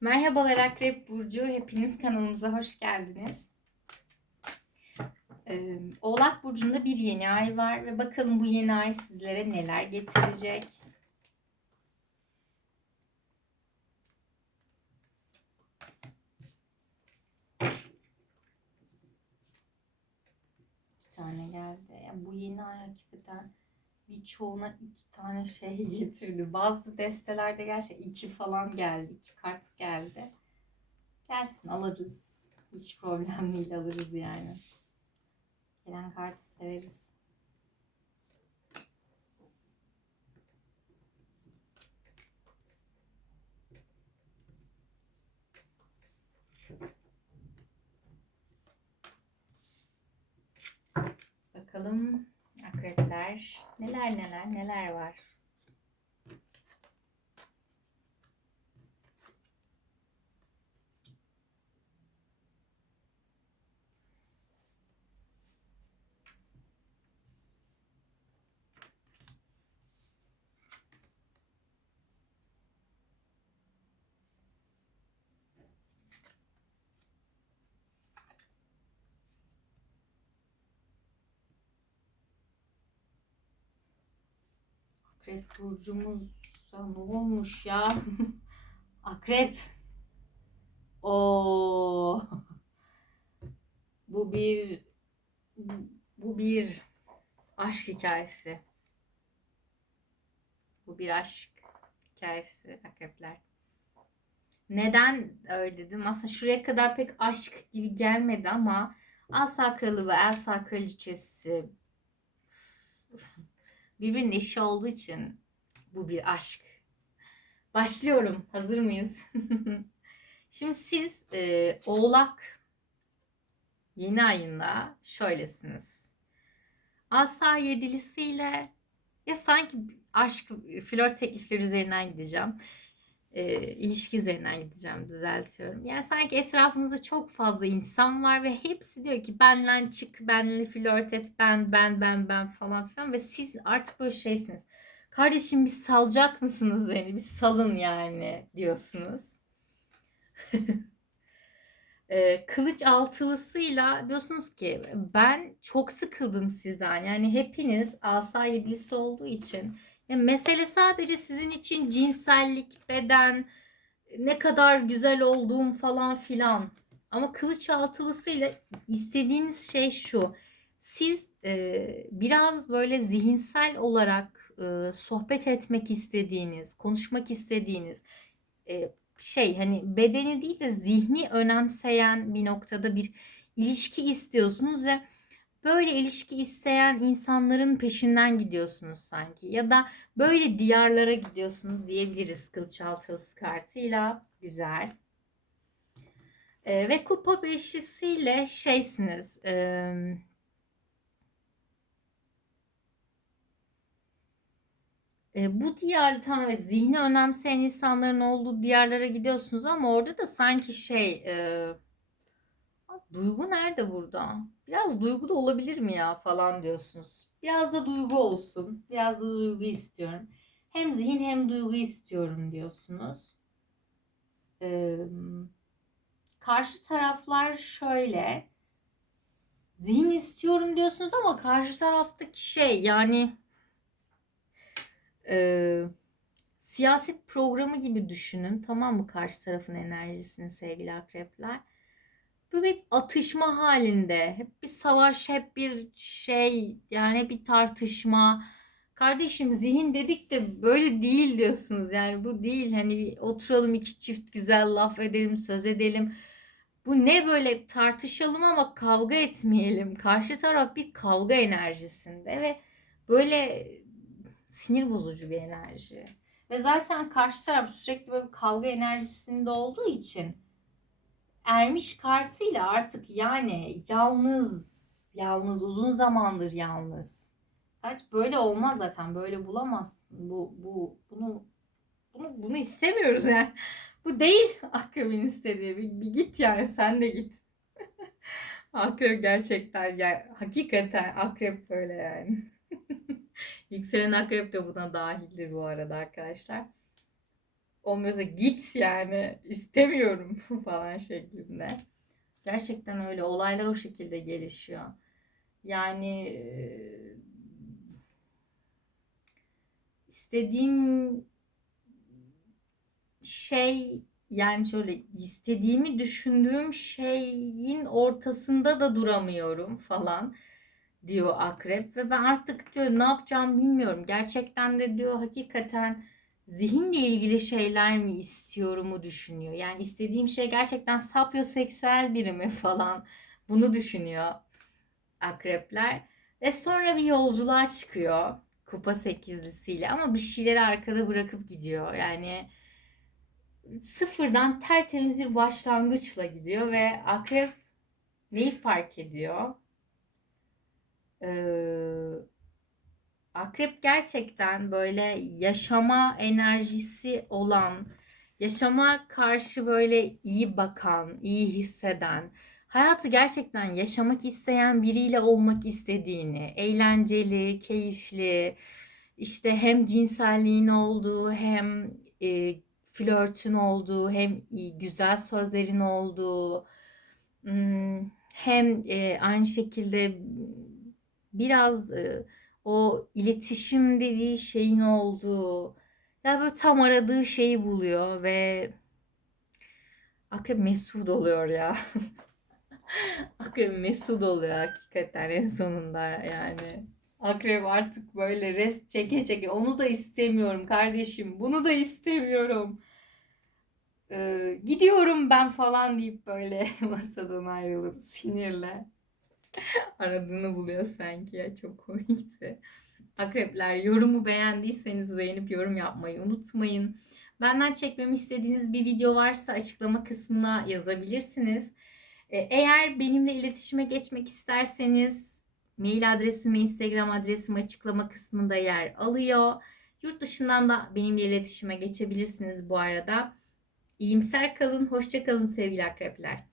Merhabalar Akrep Burcu. Hepiniz kanalımıza hoş geldiniz. Ee, Oğlak Burcu'nda bir yeni ay var ve bakalım bu yeni ay sizlere neler getirecek. Bir tane geldi. Yani bu yeni ay hakikaten birçoğuna iki tane şey getirdi. Bazı destelerde gerçekten iki falan geldi. iki kart geldi. Gelsin alırız. Hiç problem değil alırız yani. Gelen kartı severiz. Bakalım akrepler neler neler neler var. Akrep burcumuzda ne olmuş ya? Akrep. O bu bir bu bir aşk hikayesi. Bu bir aşk hikayesi akrepler. Neden öyle dedim? Aslında şuraya kadar pek aşk gibi gelmedi ama Asa Kralı ve Elsa Kraliçesi birbirinin eşi olduğu için bu bir aşk. Başlıyorum. Hazır mıyız? Şimdi siz e, Oğlak yeni ayında şöylesiniz. Asa yedilisiyle ya sanki aşk, flört teklifleri üzerinden gideceğim. E, ilişki üzerinden gideceğim, düzeltiyorum. Yani sanki etrafınızda çok fazla insan var ve hepsi diyor ki benle çık, benle flört et, ben, ben, ben, ben falan filan ve siz artık böyle şeysiniz. Kardeşim bir salacak mısınız beni? Bir salın yani diyorsunuz. Ee, kılıç altılısıyla diyorsunuz ki ben çok sıkıldım sizden. Yani hepiniz asa yedilisi olduğu için. Yani mesele sadece sizin için cinsellik, beden, ne kadar güzel olduğum falan filan. Ama kılıç altılısıyla istediğiniz şey şu. Siz e, biraz böyle zihinsel olarak e, sohbet etmek istediğiniz, konuşmak istediğiniz e, şey hani bedeni değil de zihni önemseyen bir noktada bir ilişki istiyorsunuz ve böyle ilişki isteyen insanların peşinden gidiyorsunuz sanki ya da böyle diyarlara gidiyorsunuz diyebiliriz kılıç altısı kartıyla güzel. Ee, ve kupa beşisiyle şeysiniz. E, E, bu diyar tamam evet, zihni önemseyen insanların olduğu diyarlara gidiyorsunuz ama orada da sanki şey e, duygu nerede burada? Biraz duygu da olabilir mi ya falan diyorsunuz. Biraz da duygu olsun. Biraz da duygu istiyorum. Hem zihin hem duygu istiyorum diyorsunuz. E, karşı taraflar şöyle zihin istiyorum diyorsunuz ama karşı taraftaki şey yani e, siyaset programı gibi düşünün. Tamam mı karşı tarafın enerjisini sevgili akrepler? Böyle bir atışma halinde. Hep bir savaş, hep bir şey yani bir tartışma. Kardeşim zihin dedik de böyle değil diyorsunuz. Yani bu değil. Hani oturalım iki çift güzel laf edelim, söz edelim. Bu ne böyle tartışalım ama kavga etmeyelim. Karşı taraf bir kavga enerjisinde ve böyle sinir bozucu bir enerji. Ve zaten karşı taraf sürekli böyle kavga enerjisinde olduğu için ermiş kartıyla artık yani yalnız, yalnız uzun zamandır yalnız. Kaç böyle olmaz zaten. Böyle bulamazsın. Bu bu bunu bunu bunu istemiyoruz yani. Bu değil akrebin istediği. Bir, bir git yani sen de git. akrep gerçekten yani hakikaten akrep böyle yani. Yükselen akrep de buna dahildir bu arada arkadaşlar. Olmuyorsa git yani istemiyorum falan şeklinde. Gerçekten öyle olaylar o şekilde gelişiyor. Yani istediğim şey yani şöyle istediğimi düşündüğüm şeyin ortasında da duramıyorum falan diyor akrep ve ben artık diyor ne yapacağımı bilmiyorum. Gerçekten de diyor hakikaten zihinle ilgili şeyler mi istiyorumu düşünüyor. Yani istediğim şey gerçekten sapyoseksüel biri mi falan bunu düşünüyor akrepler. Ve sonra bir yolculuğa çıkıyor kupa sekizlisiyle ama bir şeyleri arkada bırakıp gidiyor. Yani sıfırdan tertemiz bir başlangıçla gidiyor ve akrep neyi fark ediyor? Ee, akrep gerçekten böyle yaşama enerjisi olan, yaşama karşı böyle iyi bakan, iyi hisseden, hayatı gerçekten yaşamak isteyen biriyle olmak istediğini, eğlenceli, keyifli, işte hem cinselliğin olduğu hem e, flörtün olduğu, hem güzel sözlerin olduğu, hmm, hem e, aynı şekilde biraz e, o iletişim dediği şeyin olduğu, ya böyle tam aradığı şeyi buluyor ve Akrep mesut oluyor ya. Akrep mesut oluyor hakikaten en sonunda yani. Akrep artık böyle rest çeke çeke onu da istemiyorum kardeşim bunu da istemiyorum. Ee, gidiyorum ben falan deyip böyle masadan ayrılıp sinirle aradığını buluyor sanki ya çok komikti. Akrepler yorumu beğendiyseniz beğenip yorum yapmayı unutmayın. Benden çekmemi istediğiniz bir video varsa açıklama kısmına yazabilirsiniz. Ee, eğer benimle iletişime geçmek isterseniz mail adresim ve Instagram adresim açıklama kısmında yer alıyor. Yurt dışından da benimle iletişime geçebilirsiniz bu arada. İyimser kalın, hoşça kalın sevgili akrepler.